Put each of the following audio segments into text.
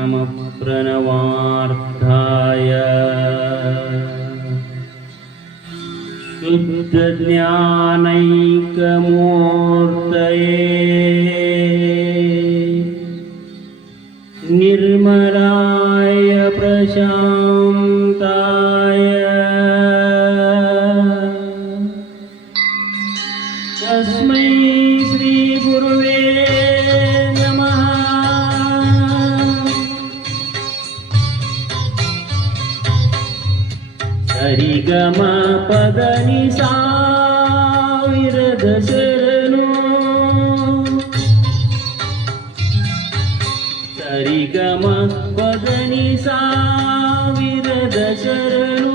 नमः प्रणवार्थाय शुद्धज्ञानैकमूर्तये निर्मलाय प्रशान्ताय तस्मै श्री गुरुवे नमः। ಸರಿಗಮ ಪದನಿ ಸಾವಿರದ ಶರಣು, ಸರಿಗಮ ಪದನಿ ಸಾವಿರದ ಶರಣು,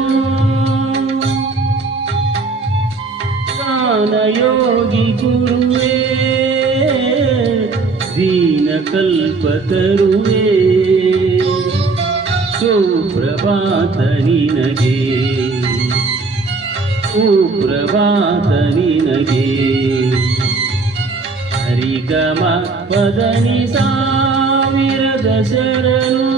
ಗಾನಯೋಗಿ ಗುರುವೇ ದೀನ ಕಲ್ಪತರುವೇ, ಸುಪ್ರಭಾತ ನಿನಗೆ, ಸುಪ್ರಭಾತ ನಿನಗೆ. ಹರಿಗಮ ಪದನಿ ಸಾವಿರದ ಶರಣು,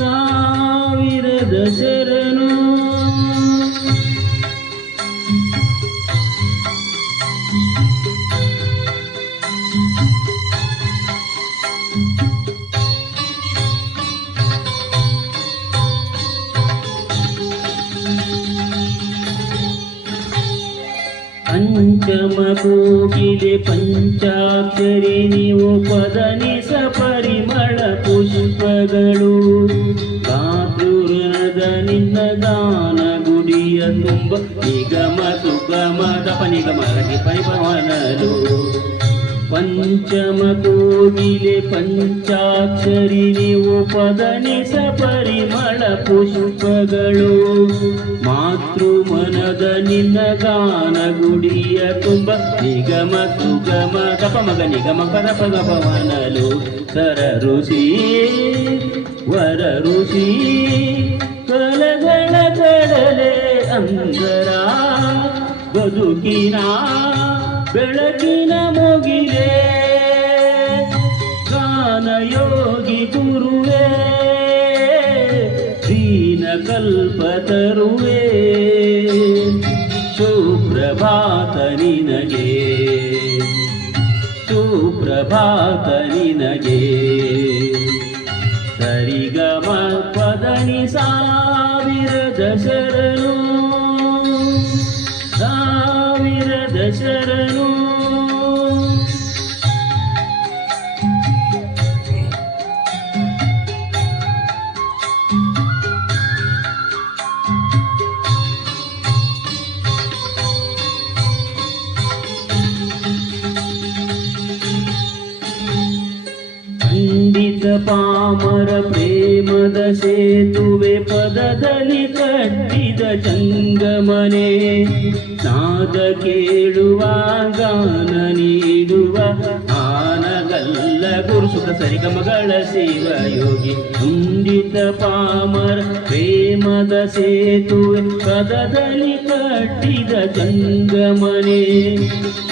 ಸಾವಿರದ ಶರಣು. ಪಂಚಮ ಕೋಗಿಲೆ ಪಂಚಾಕ್ಷರಿ ನೀವು ಪದನಿಸ ಪರಿಮಳ ಪುಷ್ಪಗಳು, ಗಾತೃನದ ನಿನ್ನ ಗಾನ ಗುಡಿಯ ತುಂಬ ನಿಗಮ ಸುಗಮ ದಪ ನಿಗಮ ರಗಿ ಪರಿಪವನಲು. ಪಂಚಮ ಕೋಗಿಲೆ ಪಂಚಾಕ್ಷರಿ ನೀವು ಪದನಿಸ ಪರಿಮಳ ಪುಷ್ಪಗಳು, ಮಾತೃಮನದ ನಿನ್ನ ಗಾನ ಗುಡಿಯ ತುಂಬ ನಿಗಮ ಸುಗಮ ದಪ ಮಗ ನಿಗಮ ಪದ ಪದ ಪವನಲು. ಸರ ಋಷಿ ವರ ಋಷಿ ಕಲಗಳ ಕಡಲೆ ಅಂದರ ಬದುಕಿನ ಬೆಳಕಿನ ಮುಗಿಲೆ, ಗಾನಯೋಗಿ ಗುರುವೇ ದೀನ ಕಲ್ಪತರುವೇ, ಸುಪ್ರಭಾತ ನಿನಗೆ, ಸುಪ್ರಭಾತ ನಿನಗೆ. ಸರಿಗಮ ಪದನಿ ಸಾವಿರದ ಶರಣು, ಸಾವಿರದ ಶರಣು. ಖಂಡಿತ ಪಾಮರ ಪ್ರೇಮದ ಸೇತುವೆ ಪದದಲ್ಲಿ ಕಟ್ಟಿದ ಜಂಗಮನೆ, ನಾದ ಕೇಳುವ ಗಾನ ನೀಡುವ ಆನಗಲ್ಲ ಗುರುಸುತ ಸರಿಗಮಗಳ ಶಿವಯೋಗಿ. ಖಂಡಿತ ಪಾಮರ ಪ್ರೇಮದ ಸೇತುವೆ ಪದದಲ್ಲಿ ಕಟ್ಟಿದ ಜಂಗಮನೆ,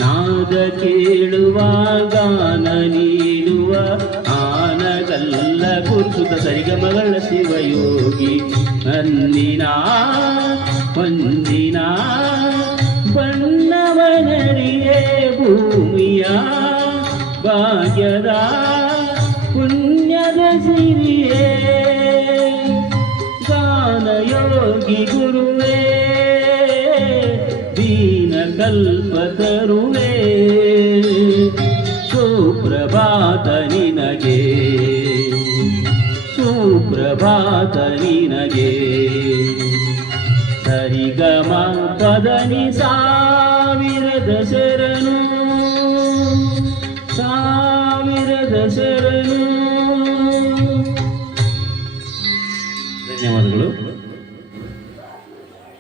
ನಾದ ಕೇಳುವ ಗಾನ ನೀಡುವ ಆನಗಲ್ಲ ಗುರುಸುತ ಸರಿಗಮಗಳ ಶಿವಯೋಗಿ. ಅಂದಿನ ಹೊಂದಿನ ಬಣ್ಣವನರಿಯೇ ಭೂಮಿಯ ಭಾಗ್ಯದ ಪುಣ್ಯದ ಸಿರಿಯೇ, ಗಾನಯೋಗಿ ಗುರುವೇ ದೀನ ಕಲ್ಪತರುವೇ, ಸುಪ್ರಭಾತ ನಿನಗೆ, ಸುಪ್ರಭಾತ ನಿನಗೆ. ಸರಿಗಮ ಪದನಿ ಸಾ